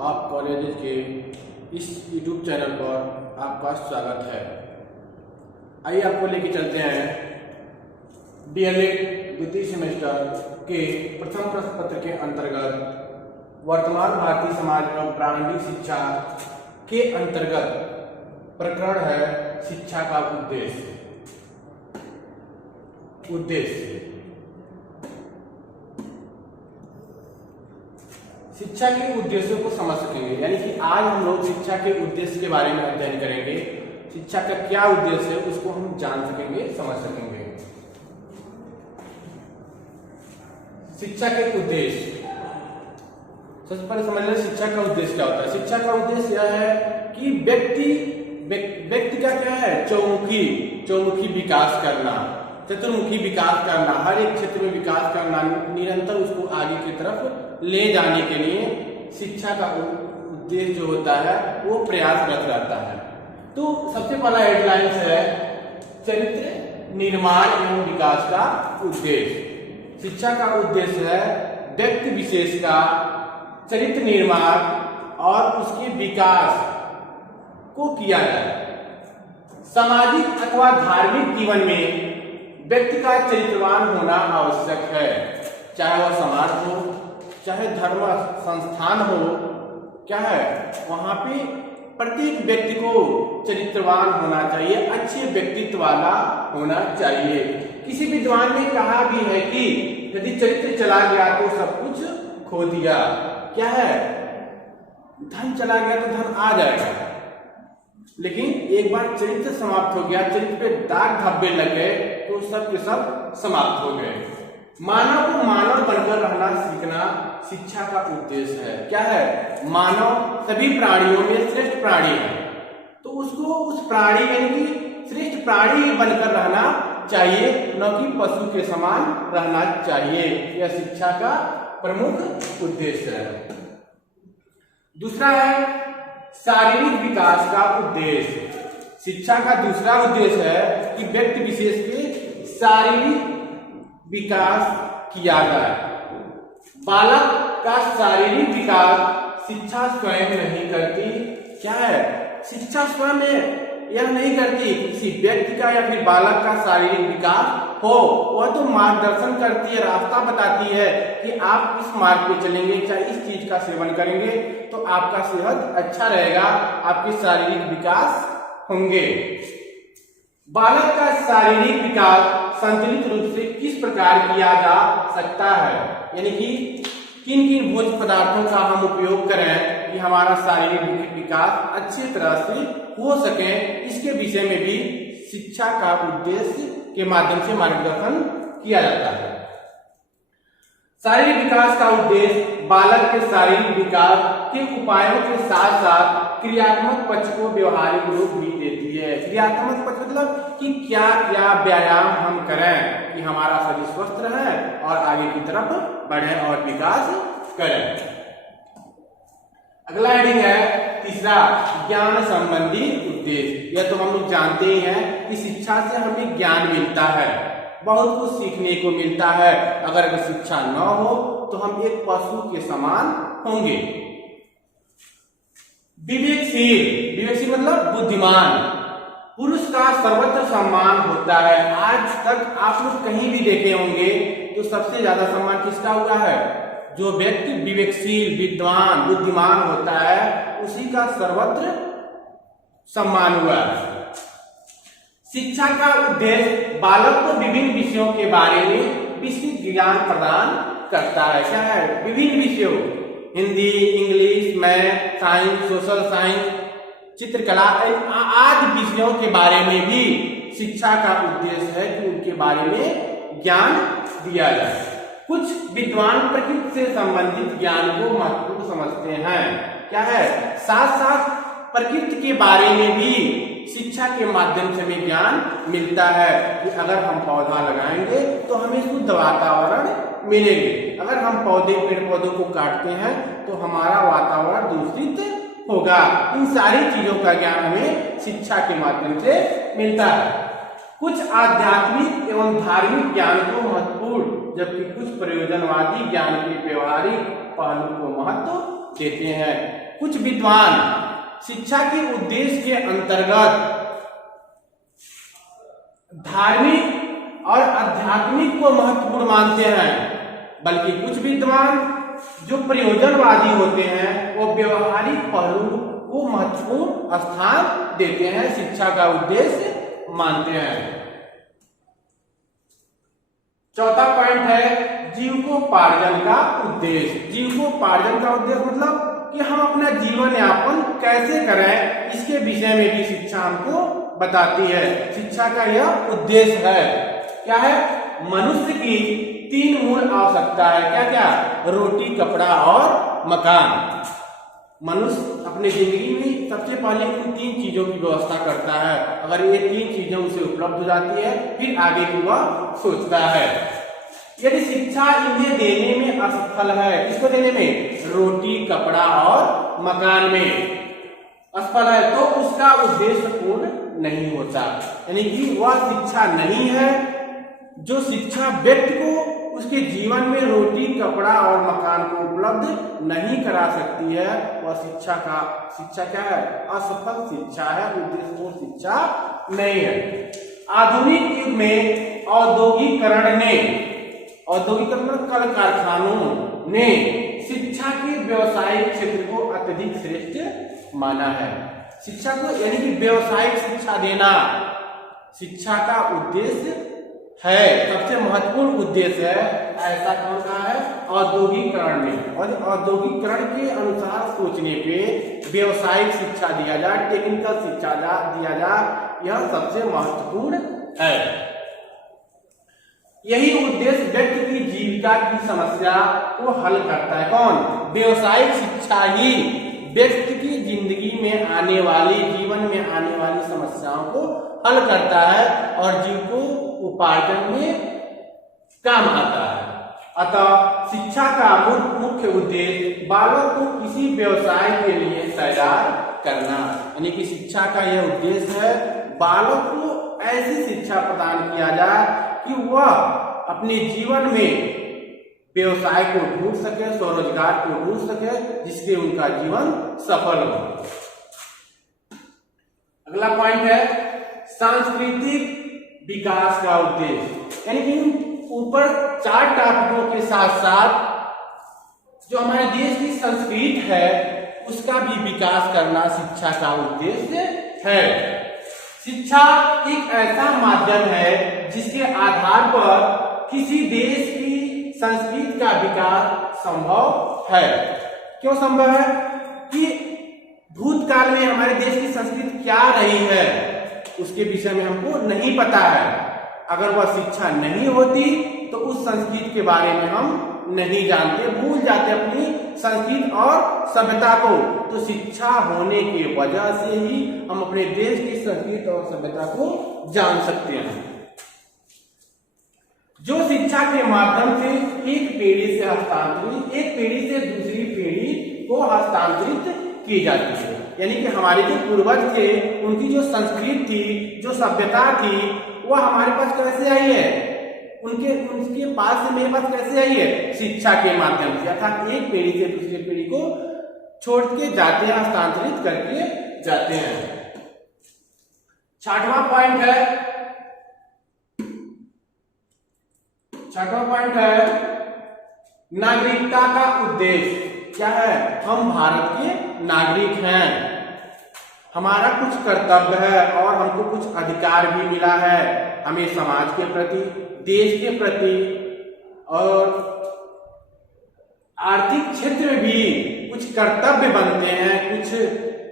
आप कॉलेज के इस YouTube चैनल पर आपका स्वागत है। आइए आपको लेके चलते हैं डीएलएड द्वितीय सेमेस्टर के प्रथम प्रश्न पत्र के अंतर्गत वर्तमान भारतीय समाज एवं प्रारंभिक शिक्षा के अंतर्गत प्रकरण है शिक्षा का उद्देश्य। शिक्षा के उद्देश्यों को समझ सकेंगे, यानी कि आज हम लोग शिक्षा के उद्देश्य के बारे में अध्ययन करेंगे। शिक्षा का क्या उद्देश्य है उसको हम जान सकेंगे, समझ सकेंगे। शिक्षा के उद्देश्य, सबसे पहले समझ लें शिक्षा का उद्देश्य क्या होता है। शिक्षा का उद्देश्य यह है कि व्यक्ति का क्या है, चौमुखी विकास करना, चतुर्मुखी विकास करना, हर एक क्षेत्र में विकास करना, निरंतर उसको आगे की तरफ ले जाने के लिए शिक्षा का उद्देश्य जो होता है वो प्रयासरत रहता है। तो सबसे पहला हेडलाइंस है चरित्र निर्माण एवं विकास का उद्देश्य। शिक्षा का उद्देश्य है व्यक्ति विशेष का चरित्र निर्माण और उसके विकास को किया जाए। सामाजिक अथवा धार्मिक जीवन में व्यक्ति का चरित्रवान होना आवश्यक है, चाहे वह समाज हो, चाहे धर्म संस्थान हो, क्या है वहां पे प्रत्येक व्यक्ति को चरित्रवान होना चाहिए, अच्छे व्यक्तित्व वाला होना चाहिए। किसी विद्वान ने कहा भी है कि यदि चरित्र चला गया तो सब कुछ खो दिया। क्या है, धन चला गया तो धन आ जाएगा, लेकिन एक बार चरित्र समाप्त हो गया, चरित्र पे दाग धब्बे लग गए तो सब के सब समाप्त हो गए। मानव को मानव बनकर रहना सीखना शिक्षा का उद्देश्य है। क्या है, मानव सभी प्राणियों में श्रेष्ठ प्राणी है, तो उसको उस प्राणी यानी कि श्रेष्ठ प्राणी बनकर रहना चाहिए, न कि पशु के समान रहना चाहिए। यह शिक्षा का प्रमुख उद्देश्य है। दूसरा है शारीरिक विकास का उद्देश्य। शिक्षा का दूसरा उद्देश्य है कि व्यक्ति विशेष के शारीरिक विकास किया जाए। बालक का शारीरिक विकास शिक्षा स्वयं नहीं करती। क्या है, शिक्षा स्वयं यह नहीं करती किसी व्यक्ति का या फिर बालक का शारीरिक विकास हो, वह तो मार्गदर्शन करती है, रास्ता बताती है कि आप इस मार्ग पे चलेंगे, चाहे इस चीज का सेवन करेंगे तो आपका सेहत अच्छा रहेगा, आपके शारीरिक विकास होंगे। बालक का शारीरिक विकास संतुलित रूप से किस प्रकार किया जा सकता है, यानी कि किन किन भोज्य पदार्थों का हम उपयोग करें कि हमारा शारीरिक विकास अच्छी तरह से हो सके, इसके विषय में भी शिक्षा का उद्देश्य के माध्यम से मार्गदर्शन किया जाता है। शारीरिक विकास का उद्देश्य बालक के शारीरिक विकास के उपायों के साथ साथ क्रियात्मक पक्ष को व्यवहारिक रूप भी देती है। क्रियात्मक पक्ष मतलब कि क्या क्या व्यायाम हम करें कि हमारा शरीर स्वस्थ रहे और आगे की तरफ बढ़े और विकास करें। अगला हेडिंग है तीसरा, ज्ञान संबंधी उद्देश्य। यह तो हम लोग जानते ही हैं कि शिक्षा से हमें ज्ञान मिलता है, बहुत कुछ सीखने को मिलता है। अगर शिक्षा न हो तो हम एक पशु के समान होंगे। विवेकशील मतलब बुद्धिमान पुरुष का सर्वत्र सम्मान होता है। आज तक आप लोग कहीं भी देखे होंगे तो सबसे ज्यादा सम्मान किसका हुआ है, जो व्यक्ति विवेकशील, विद्वान, बुद्धिमान होता है उसी का सर्वत्र सम्मान हुआ है। शिक्षा का उद्देश्य बालक को विभिन्न विषयों के बारे में विस्तृत ज्ञान प्रदान करता है। क्या है, विभिन्न विषयों, Hindi, English, math, science, social science, चित्रकला आदि विषयों के बारे में भी शिक्षा का उद्देश्य है कि उनके बारे में ज्ञान दिया जाए। कुछ विद्वान प्रकृति से संबंधित ज्ञान को महत्वपूर्ण समझते हैं। क्या है, साथ साथ प्रकृति के बारे में भी शिक्षा के माध्यम से हमें ज्ञान मिलता है कि अगर हम पौधा लगाएंगे तो हमें शुद्ध वातावरण मिलेंगे, अगर हम पेड़ पौधों को काटते हैं तो हमारा वातावरण दूषित होगा। इन सारी चीजों का ज्ञान हमें शिक्षा के माध्यम से मिलता है। कुछ आध्यात्मिक एवं धार्मिक ज्ञान को महत्वपूर्ण, जबकि कुछ प्रयोजनवादी ज्ञान के व्यवहारिक पहलू को महत्व देते हैं। कुछ विद्वान शिक्षा के उद्देश्य के अंतर्गत धार्मिक और आध्यात्मिक को महत्वपूर्ण मानते हैं, बल्कि कुछ विद्वान जो प्रयोजनवादी होते हैं वो व्यवहारिक पहलू को महत्वपूर्ण स्थान देते हैं, शिक्षा का उद्देश्य मानते हैं। चौथा पॉइंट है जीविकोपार्जन का उद्देश्य। जीविकोपार्जन का उद्देश्य मतलब कि हम अपना जीवन यापन कैसे करें, इसके विषय में भी शिक्षा हमको बताती है। शिक्षा का यह उद्देश्य है। क्या है? मनुष्य की 3 मूल आवश्यकता है। क्या क्या? रोटी, कपड़ा और मकान। मनुष्य अपनी जिंदगी में सबसे पहले इन 3 चीजों की व्यवस्था करता है। अगर ये 3 चीजें उसे उपलब्ध हो जाती है फिर आगे की वह सोचता है। यदि शिक्षा इन्हें देने में असफल है, इसको देने में, रोटी, कपड़ा और मकान में असफल है, तो उसका उद्देश्य पूर्ण नहीं होता। यानी कि वह शिक्षा नहीं है। जो शिक्षा व्यक्ति को उसके जीवन में रोटी, कपड़ा और मकान को उपलब्ध नहीं करा सकती है, वह शिक्षा क्या है? असफल शिक्षा है, उद्देश्यपूर्ण शिक्षा नहीं है। आधुनिक युग में औद्योगिकरण कल कारखानों ने शिक्षा के व्यवसायिक क्षेत्र को अत्यधिक श्रेष्ठ माना है। शिक्षा को यानी कि व्यवसायिक शिक्षा देना शिक्षा का उद्देश्य है, सबसे महत्वपूर्ण उद्देश्य है। ऐसा कौन कहा है? औद्योगिकरण में। और औद्योगिकरण के अनुसार सोचने पे व्यवसायिक शिक्षा दिया जाए, टेक्निकल शिक्षा दिया जाए, यह सबसे महत्वपूर्ण है। यही उद्देश्य व्यक्ति की जीविका की समस्या को हल करता है। कौन? व्यवसायिक शिक्षा ही व्यक्ति की जिंदगी में आने वाली, जीवन में आने वाली समस्याओं को हल करता है और जीविकोपार्जन में काम आता है। अतः शिक्षा का मुख्य उद्देश्य बालक को किसी व्यवसाय के लिए तैयार करना। यानी कि शिक्षा का यह उद्देश्य है, बालक को ऐसी शिक्षा प्रदान किया जाए कि वह अपने जीवन में व्यवसाय को ढूंढ सके, स्वरोजगार को ढूंढ सके, जिससे उनका जीवन सफल हो। अगला पॉइंट है सांस्कृतिक विकास का उद्देश्य। यानी कि ऊपर 4 टॉपिकों के साथ साथ जो हमारे देश की संस्कृति है उसका भी विकास करना शिक्षा का उद्देश्य है। शिक्षा एक ऐसा माध्यम है जिसके आधार पर किसी देश की संस्कृति का विकास संभव है। क्यों संभव है? कि भूतकाल में हमारे देश की संस्कृति क्या रही है उसके विषय में हमको नहीं पता है। अगर वह शिक्षा नहीं होती तो उस संस्कृति के बारे में हम नहीं जानते, भूल जाते अपनी संस्कृति और सभ्यता को। तो शिक्षा होने की वजह से ही हम अपने देश की संस्कृति और सभ्यता को जान सकते हैं। जो शिक्षा के माध्यम से एक पीढ़ी से दूसरी पीढ़ी को हस्तांतरित की जाती है। यानी कि हमारे जो पूर्वज थे उनकी जो संस्कृति थी, जो सभ्यता थी, वह हमारे पास कैसे आई है? उनके पास से मेरे पास कैसे आई है? शिक्षा के माध्यम से। अर्थात एक पीढ़ी से दूसरी पीढ़ी को छोड़ के जाते हैं, हस्तांतरित करके जाते हैं। 6वां पॉइंट है नागरिकता का उद्देश्य। क्या है? हम भारत के नागरिक हैं, हमारा कुछ कर्तव्य है और हमको कुछ अधिकार भी मिला है। हमें समाज के प्रति, देश के प्रति और आर्थिक क्षेत्र में भी कुछ कर्तव्य बनते हैं, कुछ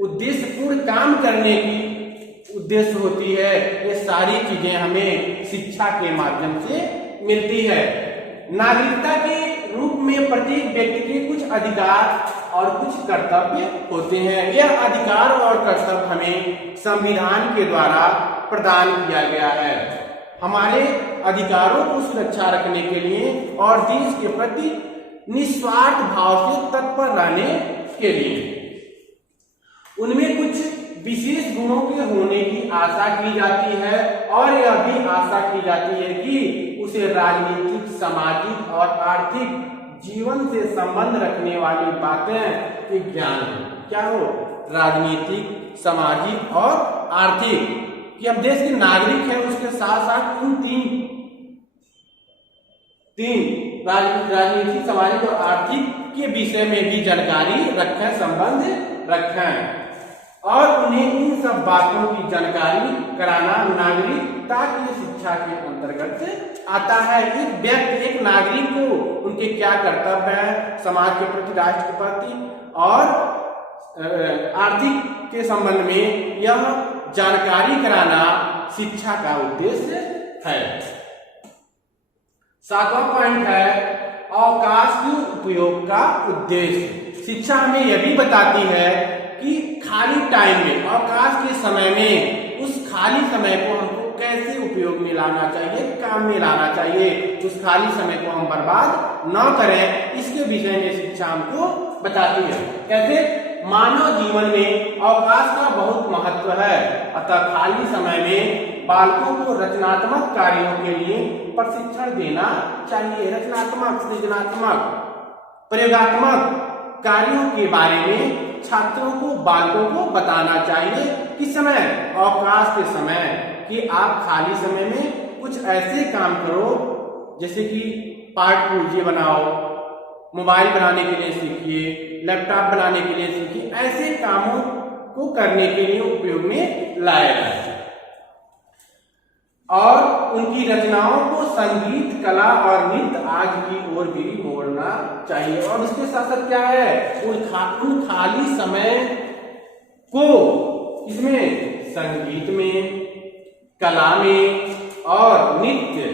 उद्देश्यपूर्ण काम करने की उद्देश्य होती है। ये सारी चीजें हमें शिक्षा के माध्यम से मिलती है। नागरिकता के रूप में प्रत्येक व्यक्ति के कुछ अधिकार और कुछ कर्तव्य होते हैं। यह अधिकार और कर्तव्य हमें संविधान के द्वारा प्रदान किया गया है। हमारे अधिकारों को सुरक्षा रखने के लिए और देश के प्रति निस्वार्थ भाव से तत्पर रहने के लिए उनमें कुछ विशेष गुणों के होने की आशा की जाती है और यह भी आशा की जाती है कि उसे राजनीतिक, सामाजिक और आर्थिक जीवन से संबंध रखने वाली बातें के ज्ञान हो, क्या हो, राजनीतिक, सामाजिक और आर्थिक, कि हम देश के नागरिक हैं, उसके साथ साथ उन तीन राजनीतिक, सामाजिक और आर्थिक के विषय में भी जानकारी रखें, संबंध रखें और उन्हें इन सब बातों की जानकारी कराना नागरिकता की शिक्षा के अंतर्गत आता है। एक व्यक्ति, एक नागरिक को उनके क्या कर्तव्य है समाज के प्रति, राष्ट्र के प्रति और आर्थिक के संबंध में, यह जानकारी कराना शिक्षा का उद्देश्य है। 7वां पॉइंट है अवकाश के उपयोग का उद्देश्य। शिक्षा हमें यह भी बताती है कि खाली टाइम में, अवकाश के समय में, उस खाली समय को हमको कैसे उपयोग में लाना चाहिए, काम में लाना चाहिए, उस खाली समय को हम बर्बाद न करें, इसके विषय में शिक्षा हमको बताती है। कैसे? मानव जीवन में अवकाश का बहुत महत्व है, अतः खाली समय में बालकों को रचनात्मक कार्यों के लिए प्रशिक्षण देना चाहिए। रचनात्मक, सृजनात्मक, प्रयोगात्मक कार्यों के बारे में छात्रों को, बालकों को बताना चाहिए। किस समय? अवकाश के समय, कि आप खाली समय में कुछ ऐसे काम करो जैसे कि पार्ट पुर्जे बनाओ, मोबाइल बनाने के लिए सीखिए, लैपटॉप बनाने के लिए सीखिए, ऐसे कामों को करने के लिए उपयोग में लाया जाए और उनकी रचनाओं को संगीत, कला और नृत्य आदि की ओर भी मोड़ना चाहिए। और उसके साथ साथ क्या है, उन खाली समय को इसमें संगीत में, कला में और नृत्य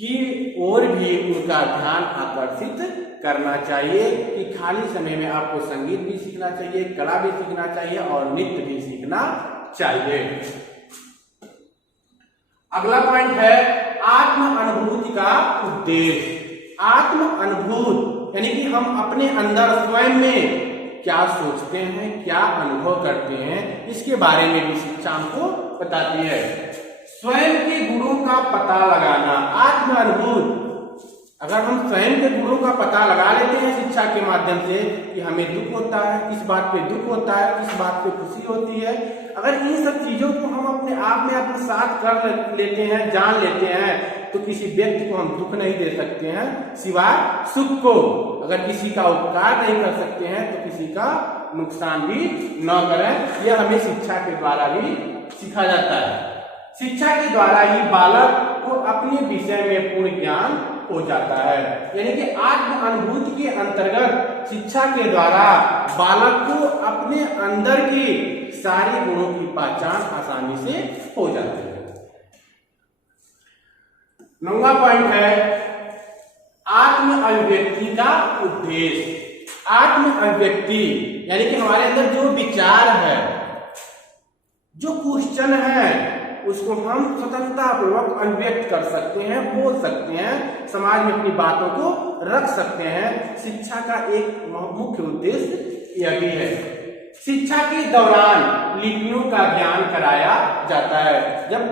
की ओर भी उनका ध्यान आकर्षित करना चाहिए कि खाली समय में आपको संगीत भी सीखना चाहिए, कला भी सीखना चाहिए और नृत्य भी सीखना चाहिए। अगला पॉइंट है आत्म अनुभूति का उद्देश्य। आत्म अनुभूति यानी कि हम अपने अंदर स्वयं में क्या सोचते हैं, क्या अनुभव करते हैं, इसके बारे में भी शिक्षा हमको बताती है। स्वयं के गुणों का पता लगाना, आत्म अनुभूति। अगर हम स्वयं के गुणों का पता लगा लेते हैं शिक्षा के माध्यम से कि हमें दुख होता है, किस बात पे दुख होता है, किस बात पे खुशी होती है, अगर इन सब चीजों को हम अपने आप में आत्मसात कर लेते हैं, जान लेते हैं, तो किसी व्यक्ति को हम दुख नहीं दे सकते हैं सिवाय सुख को। अगर किसी का उपकार नहीं कर सकते हैं तो किसी का नुकसान भी न करें। यह हमें शिक्षा के द्वारा भी सीखा जाता है। शिक्षा के द्वारा ही बालक को अपने विषय में पूर्ण ज्ञान हो जाता है। यानी कि आत्म अनुभूति के अंतर्गत शिक्षा के द्वारा बालक को अपने अंदर की सारी गुणों की पहचान आसानी से हो जाती है। 9वां पॉइंट है आत्म अभिव्यक्ति का उद्देश्य। आत्म अभिव्यक्ति यानी कि हमारे अंदर जो विचार है, जो क्वेश्चन है, उसको हम स्वतंत्रता पूर्वक अभिव्यक्त कर सकते हैं, बोल सकते हैं, समाज में अपनी बातों को रख सकते हैं। शिक्षा का एक मुख्य उद्देश्य यह भी है। शिक्षा के दौरान लिपियों का ज्ञान कराया जाता है। जब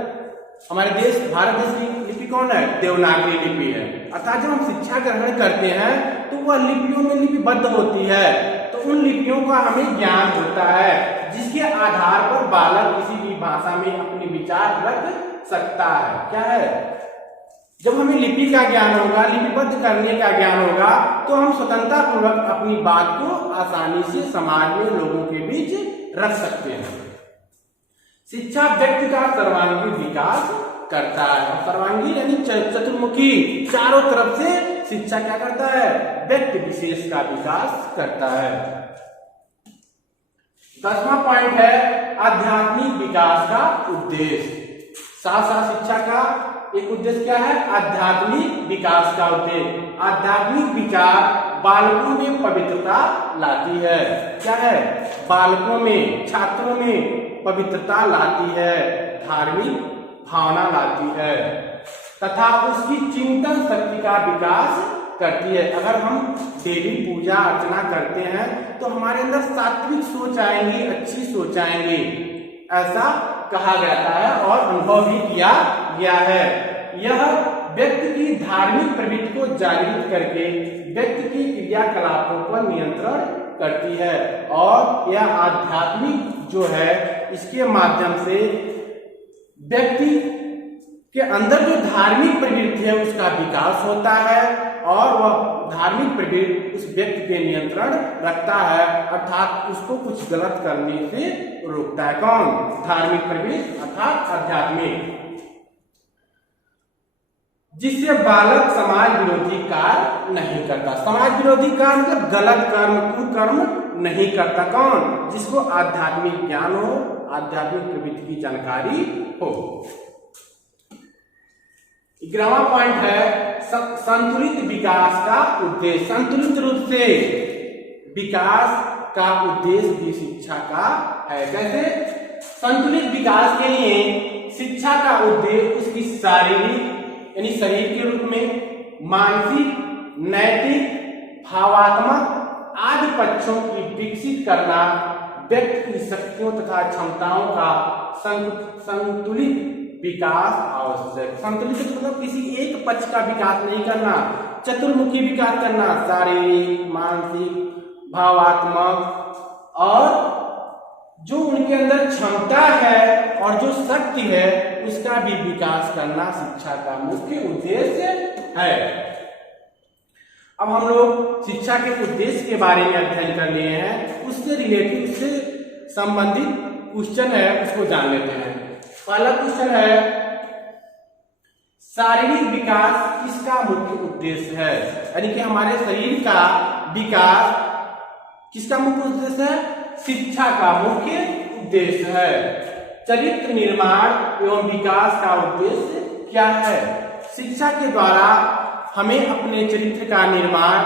हमारे देश, भारत देश की लिपि कौन है? देवनागरी लिपि है। अर्थात जब हम शिक्षा ग्रहण करते हैं तो वह लिपियों में लिपिबद्ध होती है, तो उन लिपियों का हमें ज्ञान होता है, जिसके आधार पर बालक किसी भी भाषा में अपने विचार रख सकता है। क्या है? जब हमें लिपि का ज्ञान होगा, लिपिबद्ध करने का ज्ञान होगा, तो हम स्वतंत्रता पूर्वक अपनी बात को आसानी से समाज में लोगों के बीच रख सकते हैं। शिक्षा व्यक्ति का सर्वांगीण विकास करता है। सर्वांगीण यानी चतुर्मुखी, चारों तरफ से शिक्षा क्या करता है? व्यक्ति विशेष का विकास करता है। 10वां पॉइंट है आध्यात्मिक विकास का उद्देश्य। साथ साथ शिक्षा का एक उद्देश्य क्या है? आध्यात्मिक विकास का उद्देश्य। आध्यात्मिक विचार बालकों में पवित्रता लाती है। क्या है? बालकों में, छात्रों में पवित्रता लाती है, धार्मिक भावना लाती है तथा उसकी चिंतन शक्ति का विकास करती है। अगर हम डेली पूजा अर्चना करते हैं तो हमारे अंदर सात्विक सोच आएंगी, अच्छी सोच आएंगी, ऐसा कहा जाता है और अनुभव भी किया गया है। यह व्यक्ति की धार्मिक प्रवृत्ति को जागृत करके व्यक्ति की क्रियाकलापों पर नियंत्रण करती है और यह आध्यात्मिक जो है इसके माध्यम से व्यक्ति के अंदर जो धार्मिक प्रवृत्ति है उसका विकास होता है और वह धार्मिक प्रवृत्ति उस व्यक्ति पे नियंत्रण रखता है, अर्थात उसको कुछ गलत करने से रोकता है। कौन? धार्मिक प्रवृत्ति अर्थात आध्यात्मिक, जिससे बालक समाज विरोधी कार्य नहीं करता। समाज विरोधी कार्य मतलब गलत कर्म, कुकर्म नहीं करता। कौन? जिसको आध्यात्मिक ज्ञान हो, आध्यात्मिक प्रवृत्ति की जानकारी हो। 11वां पॉइंट है संतुलित विकास का उद्देश्य। संतुलित रूप से विकास का उद्देश्य भी शिक्षा का है। जैसे संतुलित विकास के लिए शिक्षा का उद्देश्य उसकी शारीरिक यानी शरीर के रूप में, मानसिक, नैतिक, भावात्मक आदि पक्षों की विकसित करना, व्यक्ति की शक्तियों तथा क्षमताओं का संतुलित विकास आवश्यक। संतुलित मतलब किसी एक पक्ष का विकास नहीं करना, चतुर्मुखी विकास करना, शारीरिक, मानसिक, भावात्मक और जो उनके अंदर क्षमता है और जो शक्ति है उसका भी विकास करना शिक्षा का मुख्य उद्देश्य है। अब हम लोग शिक्षा के उद्देश्य के बारे में अध्ययन कर लिए हैं, उससे रिलेटेड, उससे संबंधित क्वेश्चन है उसको जान लेते हैं। पहला क्वेश्चन है शारीरिक विकास किसका मुख्य उद्देश्य है? यानी कि हमारे शरीर का विकास किसका मुख्य उद्देश्य है? शिक्षा का मुख्य उद्देश्य है। चरित्र निर्माण एवं विकास का उद्देश्य क्या है? शिक्षा के द्वारा हमें अपने चरित्र का निर्माण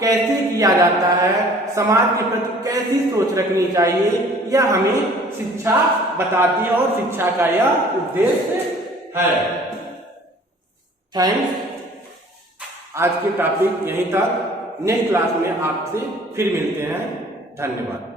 कैसे किया जाता है, समाज के प्रति कैसी सोच रखनी चाहिए, यह हमें शिक्षा बताती है और शिक्षा का यह उद्देश्य है। थैंक्स। आज के टॉपिक यहीं तक। नेक्स्ट क्लास में आपसे फिर मिलते हैं। धन्यवाद।